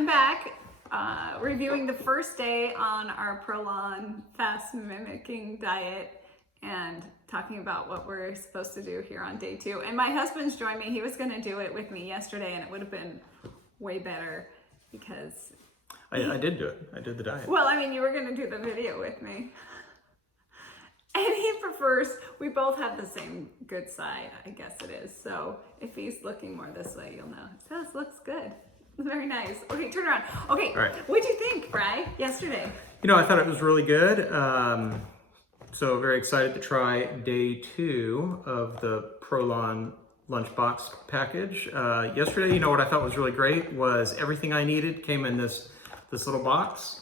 I'm back reviewing the first day on our ProLon fast mimicking diet and talking about what we're supposed to do here on day 2. And my husband's joined me. He was going to do it with me yesterday, and it would have been way better because I did do it. I did the diet. Well, I mean, you were going to do the video with me. And he prefers, we both have the same good side, I guess it is. So if he's looking more this way, you'll know. It says, looks good. Very nice. Okay, turn around. Okay, all right. What'd you think, Bri, yesterday? You know, I thought it was really good. So very excited to try day 2 of the ProLon lunchbox package. Yesterday, you know what I thought was really great was everything I needed came in this little box.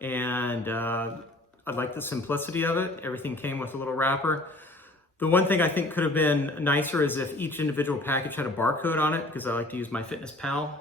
And I like the simplicity of it. Everything came with a little wrapper. The one thing I think could have been nicer is if each individual package had a barcode on it, because I like to use MyFitnessPal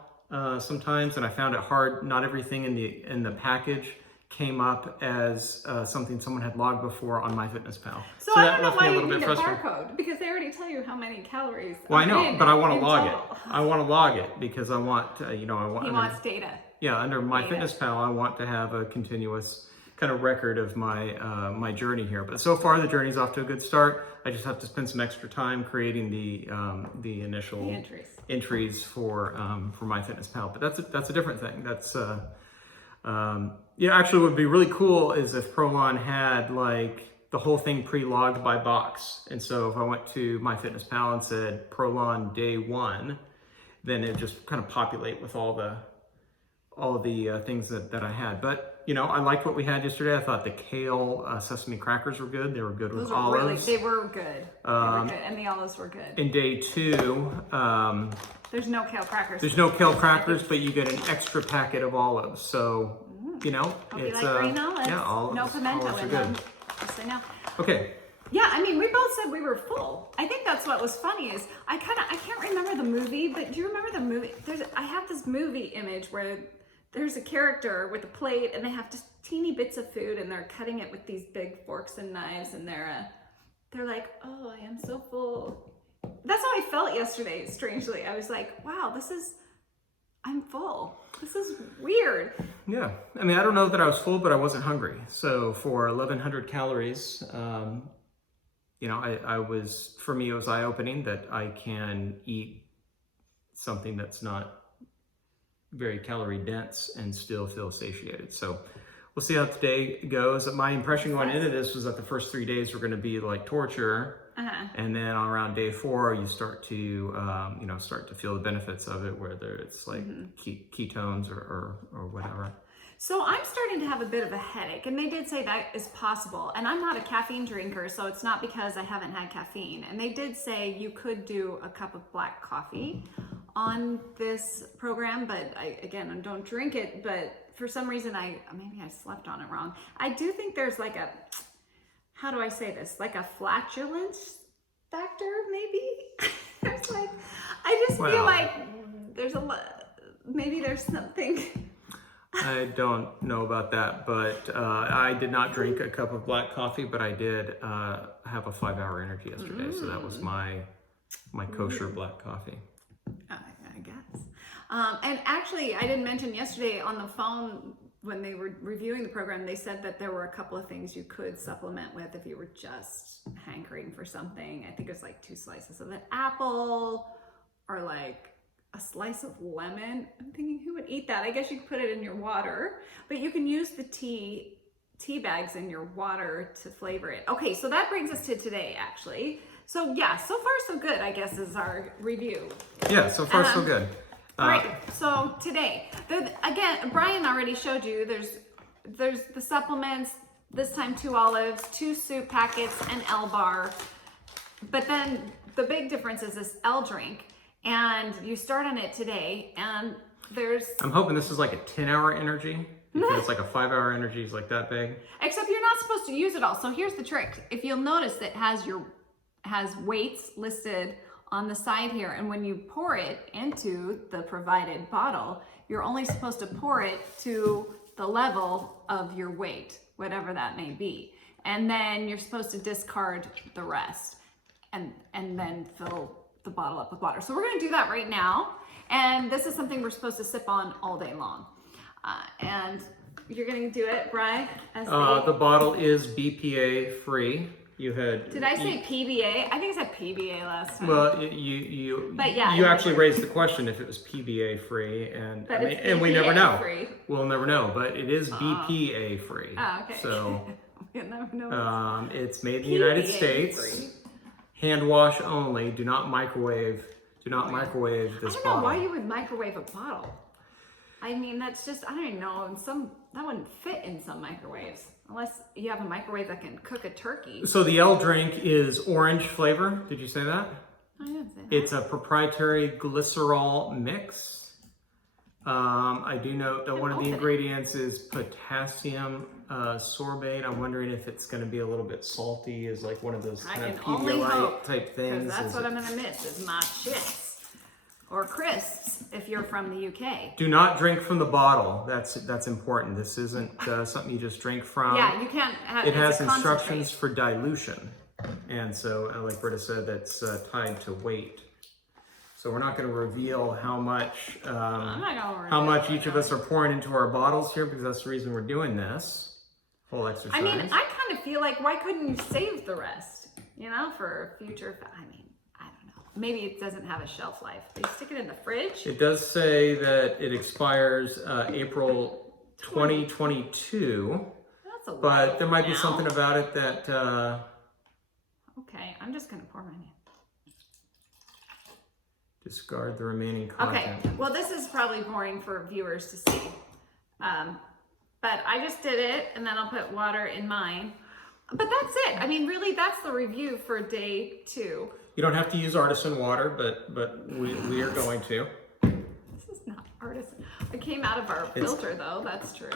sometimes, and I found it hard. Not everything in the package came up as something someone had logged before on MyFitnessPal. So I don't know why you need a barcode, because they already tell you how many calories. Well, I know, but I want to log it. I want to log it because I want, you know, He wants data. Yeah, under MyFitnessPal, I want to have a continuous kind of record of my my journey here. But so far, the journey's off to a good start. I just have to spend some extra time creating the initial entries for MyFitnessPal. But that's a different thing. That's yeah, actually, what would be really cool is if ProLon had like the whole thing pre-logged by box. And so if I went to MyFitnessPal and said ProLon day 1, then it just kind of populate with all the things that I had. But you know, I liked what we had yesterday. I thought the kale sesame crackers were good. They were good with olives. They were good. And the olives were good. In day 2, there's no kale crackers. There's no kale crackers, but you get an extra packet of olives. So you know, it's like green olives. Yeah, olives. No pimento in them. Just so you know. Okay. Yeah, I mean, we both said we were full. I think that's what was funny is I can't remember the movie, but do you remember the movie? I have this movie image where there's a character with a plate and they have just teeny bits of food and they're cutting it with these big forks and knives and they're like, oh, I am so full. That's how I felt yesterday, strangely. I was like, wow, I'm full. This is weird. Yeah, I mean, I don't know that I was full, but I wasn't hungry. So for 1,100 calories, you know, for me, it was eye-opening that I can eat something that's not very calorie dense and still feel satiated. So we'll see how today goes. My impression going into this was that the first 3 days were going to be like torture. And then on around day 4, you start to, you know, feel the benefits of it, whether it's like ketones or whatever. So I'm starting to have a bit of a headache, and they did say that is possible. And I'm not a caffeine drinker, so it's not because I haven't had caffeine. And they did say you could do a cup of black coffee on this program, but I don't drink it. But for some reason, maybe I slept on it wrong. I do think there's like a, how do I say this? Like a flatulence factor, maybe? There's like, I just feel like there's maybe there's something. I don't know about that, but I did not drink a cup of black coffee, but I did have a 5-hour energy yesterday. So that was my kosher black coffee. I guess. And actually, I didn't mention yesterday on the phone when they were reviewing the program, they said that there were a couple of things you could supplement with if you were just hankering for something. I think it's like 2 slices of an apple or like a slice of lemon. I'm thinking, who would eat that? I guess you could put it in your water, but you can use the tea bags in your water to flavor it. Okay, so that brings us to today, actually. So yeah, so far so good, I guess, is our review. Yeah, so far so good. All right, so today, again, Brian already showed you, there's the supplements, this time 2 olives, 2 soup packets, and L bar. But then the big difference is this L drink, and you start on it today, and I'm hoping this is like a 10-hour energy, because like a 5-hour energy is like that big. Except you're not supposed to use it all. So here's the trick. If you'll notice, it has weights listed on the side here, and when you pour it into the provided bottle, you're only supposed to pour it to the level of your weight, whatever that may be, and then you're supposed to discard the rest and then fill the bottle up with water. So we're going to do that right now, and this is something we're supposed to sip on all day long. And you're gonna do it, Bri? The bottle is BPA free. You had. Did I say PBA? I think I said PBA last time. Well, But yeah, you actually raised the question if it was PBA free, and But it's and we never know. free. We'll never know, but it is BPA free. Oh, okay. So We'll never know. it's made in the United PBA States. free. Hand wash only. Do not microwave. Do not microwave this I don't bottle. know why you would microwave a bottle. I mean, that's just, I don't even know, that wouldn't fit in some microwaves. Unless you have a microwave that can cook a turkey. So the L drink is orange flavor. Did you say that? I didn't say that. It's a proprietary glycerol mix. I do note that one of the ingredients is potassium sorbate. I'm wondering if it's going to be a little bit salty, is like one of those kind of Pedialyte type things. Because that's what I'm going to miss is my chips. Or crisps, if you're from the UK. Do not drink from the bottle. That's important. This isn't something you just drink from. Yeah, you can't have it. Has instructions for dilution. And so, like Britta said, that's tied to weight. So we're not going to reveal how much each of us are pouring into our bottles here, because that's the reason we're doing this whole exercise. I mean, I kind of feel like, why couldn't you save the rest? You know, for future, I mean, I don't know. Maybe it doesn't have a shelf life. They stick it in the fridge. It does say that it expires April 2022. That's a lot. But there might be something about it that... Okay, I'm just going to pour mine in. Discard the remaining content. Okay, well, this is probably boring for viewers to see. But I just did it, and then I'll put water in mine. But that's it. I mean, really, that's the review for day 2. You don't have to use artisan water, but we are going to. This is not artisan. It came out of our filter, though. That's true.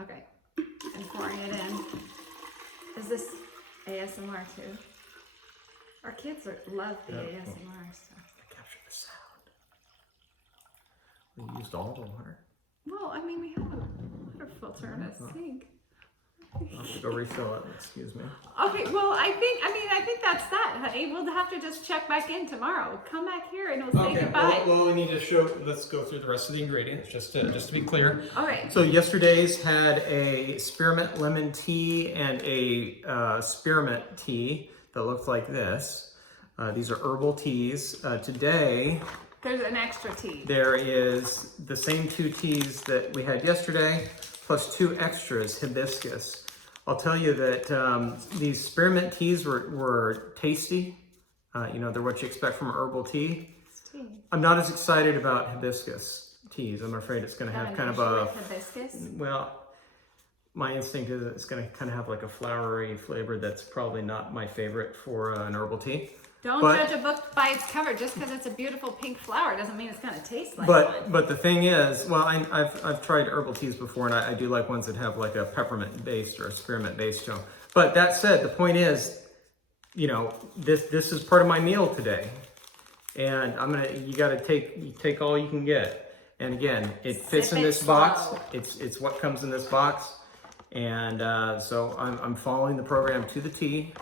Okay, I'm pouring it in. Is this ASMR too? Our kids love the ASMR stuff. I captured the sound. We used all the water. Well, I mean, we have a water filter in a sink. I'll have to go refill it. Excuse me. Okay, well, I think that's that, honey. We'll have to just check back in tomorrow. Come back here and we'll say goodbye. Well, we need to show. Let's go through the rest of the ingredients just to be clear. Okay. So yesterday's had a spearmint lemon tea and a spearmint tea that looked like this. These are herbal teas. Today, there's an extra tea. There is the same 2 teas that we had yesterday, plus 2 extras, hibiscus. I'll tell you that these spearmint teas were tasty. You know, they're what you expect from herbal tea. Tea. I'm not as excited about hibiscus teas. I'm afraid it's going to have kind of a... hibiscus? Well, my instinct is it's going to kind of have like a flowery flavor that's probably not my favorite for an herbal tea. Don't judge a book by its cover. Just because it's a beautiful pink flower doesn't mean it's going to taste like one. But the thing is, well, I've tried herbal teas before, and I do like ones that have like a peppermint based or a spearmint based to them. But that said, the point is, you know, this is part of my meal today, and you got to take all you can get. And again, it fits in this box. It's what comes in this box, and so I'm following the program to the T.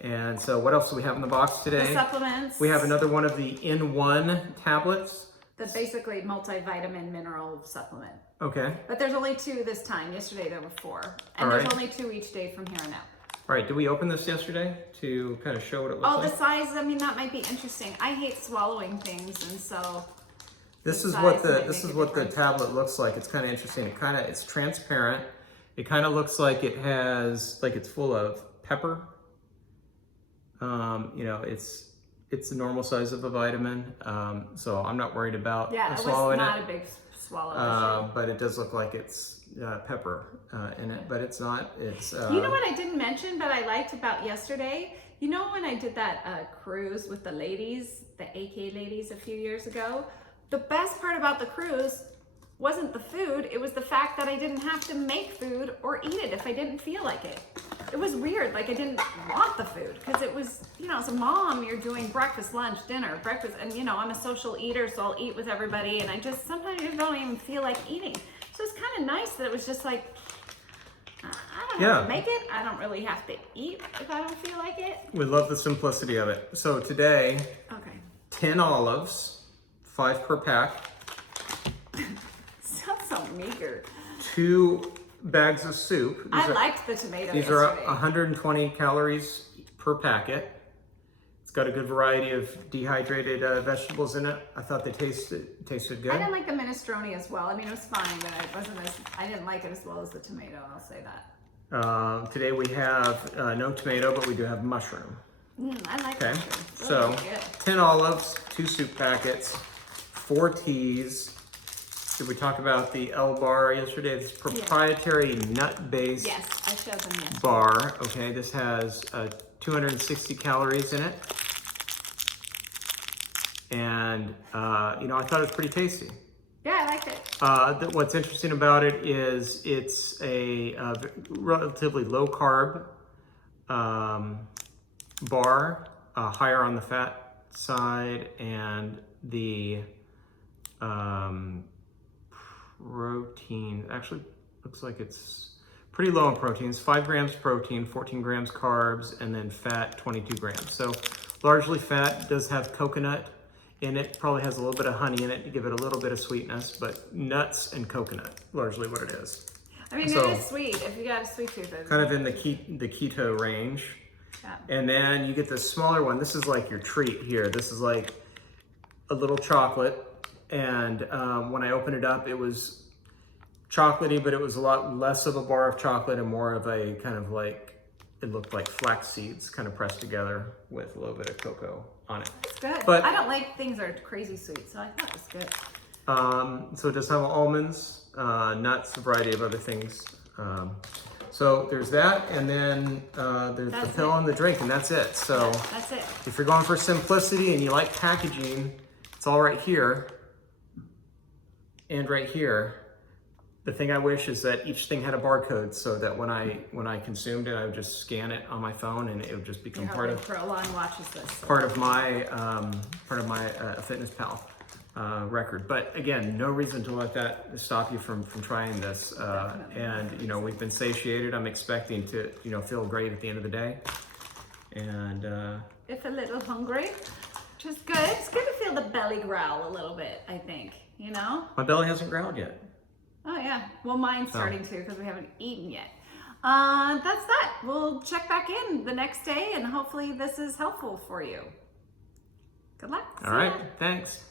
And so what else do we have in the box today? The supplements. We have another one of the In-1 tablets. That's basically multivitamin mineral supplement. Okay. But there's only 2 this time. Yesterday there were 4. And there's only 2 each day from here on out. All right, did we open this yesterday to kind of show what it looks like? Oh, the size, I mean, that might be interesting. I hate swallowing things, and so... This is what the tablet looks like. It's kind of interesting. It's transparent. It kind of looks like it has, like it's full of pepper. You know, it's the normal size of a vitamin, so I'm not worried about swallowing it. Yeah, it was not a big swallow. But it does look like it's pepper in it, but it's not. It's you know what I didn't mention, but I liked about yesterday? You know when I did that cruise with the ladies, the AK ladies a few years ago? The best part about the cruise wasn't the food, it was the fact that I didn't have to make food or eat it if I didn't feel like it. It was weird, like I didn't want the food, because it was, you know, as a mom, you're doing breakfast, lunch, dinner, breakfast, and you know, I'm a social eater, so I'll eat with everybody, and sometimes you don't even feel like eating. So it's kind of nice that it was just like, I don't have to make it, I don't really have to eat if I don't feel like it. We love the simplicity of it. So today, 10 olives, 5 per pack. So meager. 2 bags of soup. I liked the tomato These yesterday. are 120 calories per packet. It's got a good variety of dehydrated vegetables in it. I thought they tasted good. I didn't like the minestrone as well. I mean, it was fine, but I didn't like it as well as the tomato, I'll say that. Today we have no tomato, but we do have mushroom. I like Okay, mushroom. Really so good. 10 olives, 2 soup packets, 4 teas. Did we talk about the L bar yesterday? This proprietary nut-based Yes, I showed them yesterday. bar. Okay, this has 260 calories in it. And, I thought it was pretty tasty. Yeah, I liked it. What's interesting about it is it's a relatively low carb bar, higher on the fat side, and the protein actually looks like it's pretty low in proteins. 5 grams protein, 14 grams carbs, and then fat 22 grams. So largely fat. Does have coconut in it, probably has a little bit of honey in it to give it a little bit of sweetness, but nuts and coconut, largely what it is. I mean, So- it is sweet. If you got a sweet tooth, it's Kind of in the keto range. Yeah. And then you get the smaller one. This is like your treat here. This is like a little chocolate. And when I opened it up, it was chocolatey, but it was a lot less of a bar of chocolate and more of a kind of like, it looked like flax seeds kind of pressed together with a little bit of cocoa on it. It's good. But- I don't like things that are crazy sweet, so I thought it was good. So it does have almonds, nuts, a variety of other things. So there's that, and then there's That's the pill it. and the drink, and that's it. So That's it. if you're going for simplicity and you like packaging, it's all right here and right here. The thing I wish is that each thing had a barcode, so that when I consumed it, I would just scan it on my phone, and it would just become part of ProLon watches this. So. part of my Fitness Pal record. But again, no reason to let that stop you from trying this. And we've been satiated. I'm expecting to feel great at the end of the day. And If a little hungry, which is good. It's good to feel the belly growl a little bit, I think, my belly hasn't growled yet. Oh yeah, well mine's starting to because we haven't eaten yet. That's that. We'll check back in the next day and hopefully this is helpful for you. Good luck. All right, thanks.